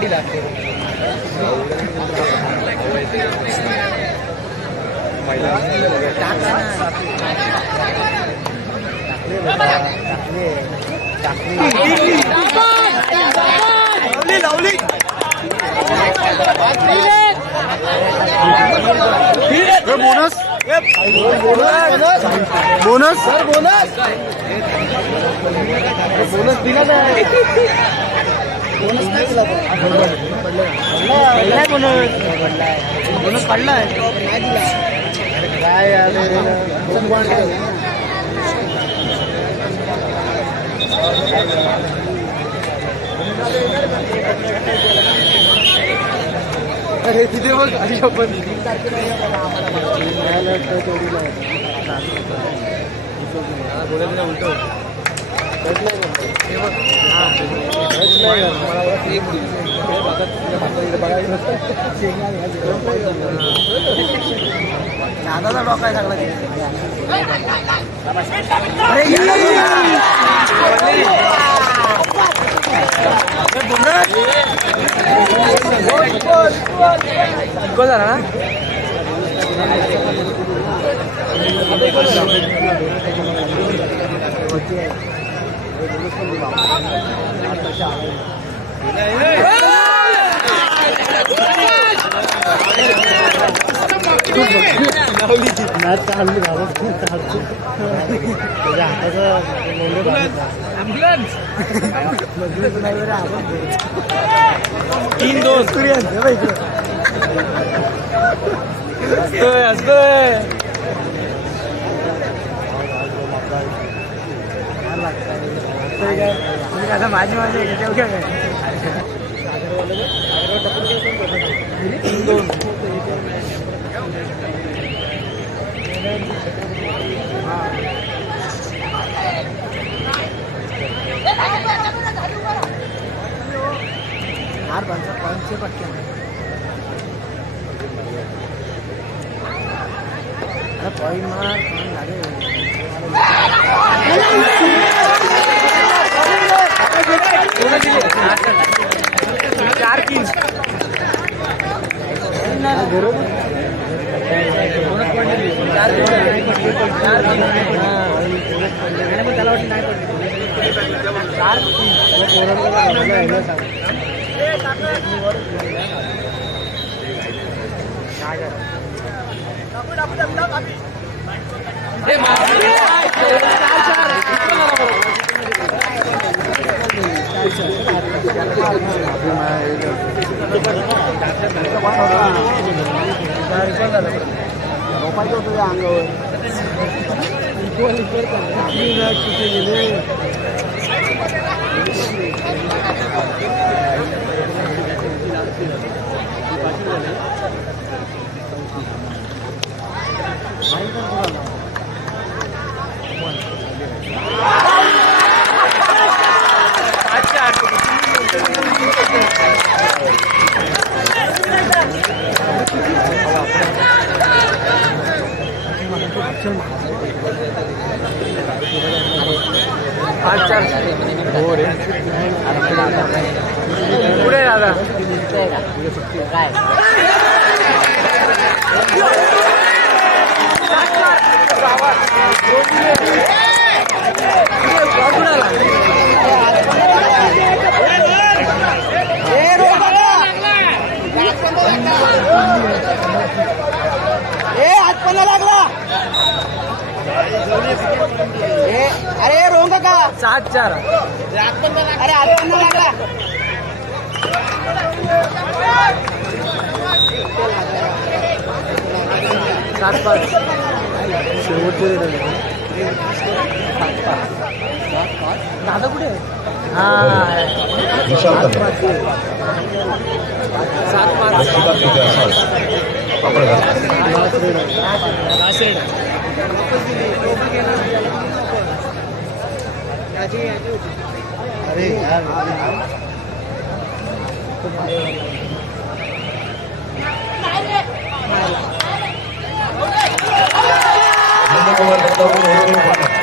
दांडीला टाका ना. Bonus. Bonus. Sir bonus. Bonus दिला बोनस नाही दिला पडलाय बोनस बोनस पडलाय नाही दिला काय अरे तिथे बघ. अशी आपण. दादाचा डॉक आहे सगळा अरे गोल झाला ना मॅच चालली गावात त्याच्या तीन दोन असतोय असतोय आता माझी माझी घेते काय तीन दोन हार पंच पंच पटके अरे पॉईंट मार पॉईंट चार तीन त्याला वाटलं नाही पडली चार तीन பையத்துக்கு அங்கே கோழி பேர் पाच चार हो रे पुढे दादा अरे रोंग का? सात चार. अरे लागला सात पाच. शेवटचे दादा कुठे आहे? हा सात पाच. रक्षिता तिथे असाल आपण अरे यार नंदकुमार दत्तापूर